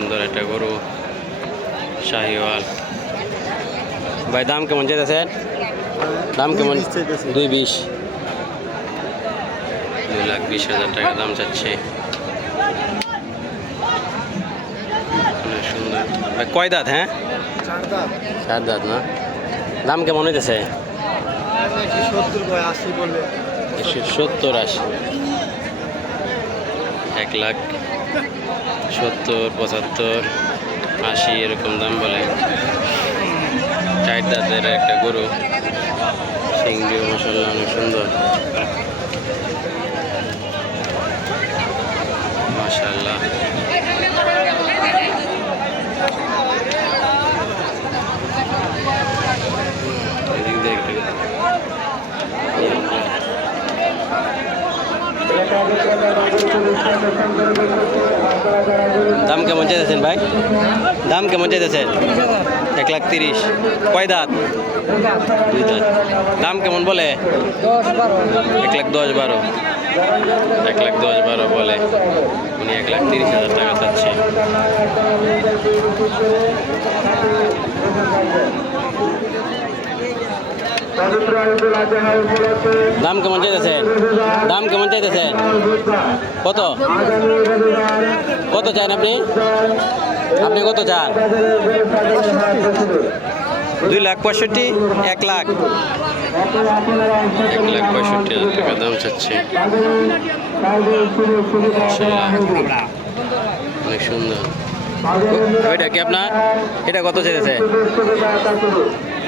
সুন্দর একটা গরু শাহিওয়াল। ভাই দাম কেমন চাইতেছেন? দাম কেমন? দুই বিশ দুই লাখ বিশ হাজার টাকা দাম চাচ্ছে। সুন্দর। ভাই কয় দাঁত হ্যাঁ? চার দাঁত। না? দাম কেমন হইতেছে? সত্তর আশি। এক লাখ সত্তর, পঁচাত্তর, আশি, এরকম দাম বলে। চার দাঁতের একটা গরু। সিংড়ি মশলা অনেক সুন্দর। মাশাল্লাহ কেমন চাইতেছেন ভাই? দাম কেমন চাইতেছেন? এক লাখ তিরিশ। কয় দাঁত? দাম কেমন বলে? এক লাখ দশ বারো। এক লাখ দশ বারো বলে। উনি এক লাখ তিরিশ হাজার টাকা চাচ্ছে। দাম কেমন চাইতেছেন দাম কেমন চাইতেছেন কত? কত চান আপনি? আপনি কত চান? দুই লাখ পঁয়ষট্টি, এক লাখ। এক লাখ পঁয়ষট্টি হাজার টাকা দাম চাচ্ছে। অনেক সুন্দর। ওইটা কি আপনার এটা কত চাইতেছে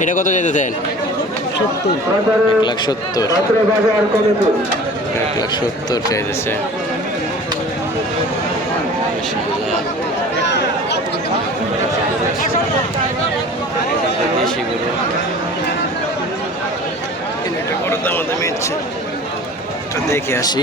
এটা কত চাইতেছেন সত্তর এক লাখ সত্তর এক লাখ সত্তর চাইতেছে। দেশি গরু এটা বড় দাম দামে ইচ্ছে দেখে আসি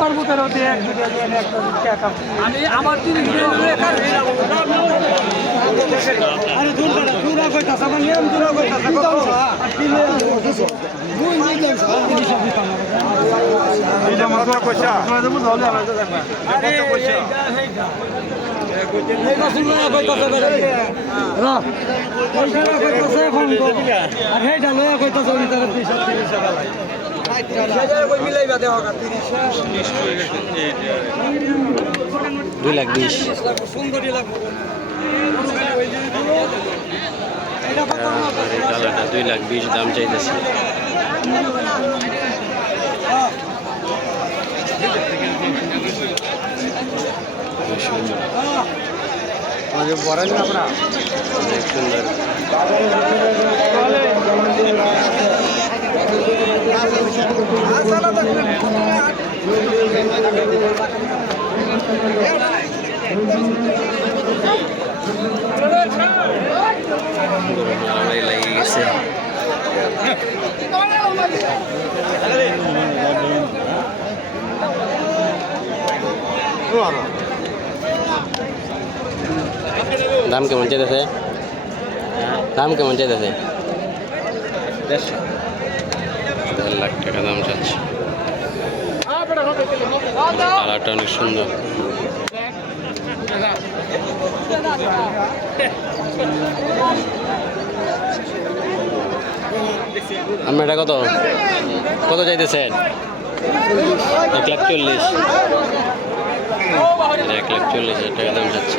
ওটা বিক্রি হয়ে গেছে কত বিক্রি হয়েছে আমি আমার তিরিশ আরে দূর বেড়া দূর কইতাছ আমার নিয়ম দূর কইতাছ এটা মাত্র পয়সা। দুই লাখ বিশ সুন্দরী লাগবে আর এই কালারটা দুই লাখ বিশ। দাম চাইতেছে। খুব সুন্দর বড় না আপনার। সুন্দর। মারামারি লেগে গেছে দাম কেমন চাইতেছে দাম কেমন চাইতেছে দেড় লাখ টাকা দাম চাচ্ছে। কালারটা অনেক সুন্দর। আপনার এটা কত? কত চাইতেছেন এক লাখ চল্লিশ। এক লাখ চল্লিশ হাজার টাকা দাম যাচ্ছে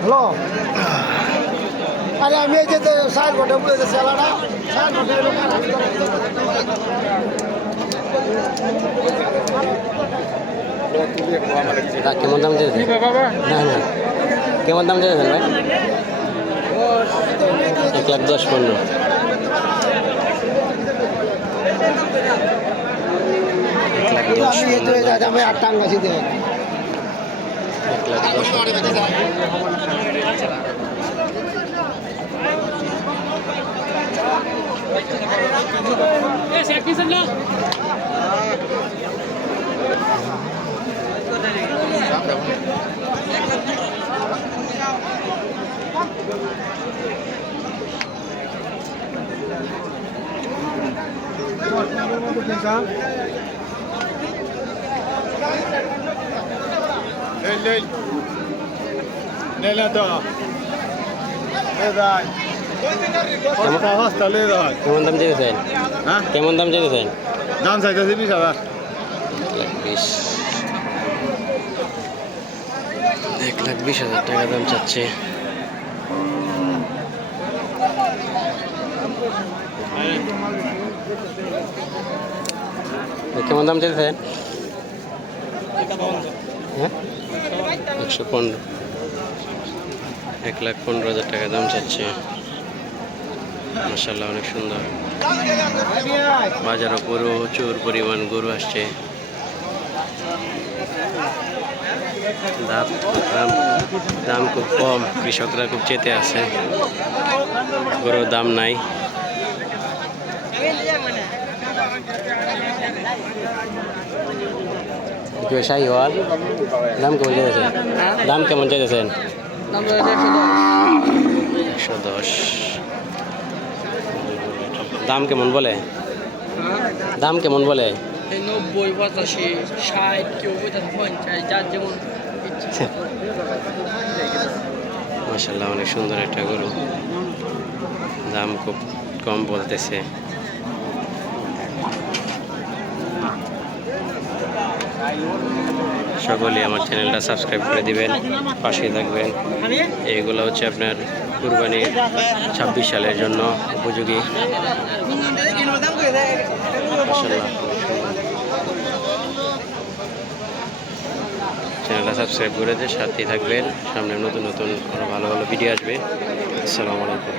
হ্যালো? আরে আমি এই যে সাইড ঘটে বলে যে সেলাটা সাইড ঘটে কেমন দাম চেয়েছে না না। কেমন দাম চেয়েছেন ভাই? এক লাখ দশ পনেরো। এক লাখ দশ আমি আটটা আঙ্গাছি এক লাখ দশ না Leyl, leyl. Leyl, leyl. Leyl, leyl. কেমন দাম চেয়েছেন হ্যাঁ? কেমন দাম চেয়েছেন দাম চাইতেছে বিশ হাজার বিশ। এক লাখ বিশ হাজার টাকা দাম চাচ্ছে। কেমন দাম চেয়েছেন হ্যাঁ? একশো পনেরো। এক লাখ পনেরো হাজার টাকা দাম চাচ্ছে। মাসাল্লাহ অনেক সুন্দর। বাজারও প্রচুর পরিমাণ গরু আসছে। দাম দাম দাম খুব কম কৃষকরা খুব চেতে আছে। গরুর দাম নাই। ব্যবসায়ী হওয়ার দাম কেমন চাইতেছেন? দাম কেমন চাইতেছেন? একশো দশ। দাম কেমন বলে? দাম কেমন বলে? নব্বই পঁচাশি ষাট কেউ পঞ্চাশ যার যেমন মাসাল্লাহ অনেক সুন্দর একটা গরু। দাম খুব কম বলতেছে। সকলেই আমার চ্যানেলটা সাবস্ক্রাইব করে দিবেন, পাশে থাকবেন। এইগুলো হচ্ছে আপনার কুরবানির ছাব্বিশ সালের জন্য উপযোগী। চ্যানেলটা সাবস্ক্রাইব করে দিয়ে সাথেই থাকবেন। সামনে নতুন নতুন আরও ভালো ভালো ভিডিও আসবে। আসসালামু আলাইকুম।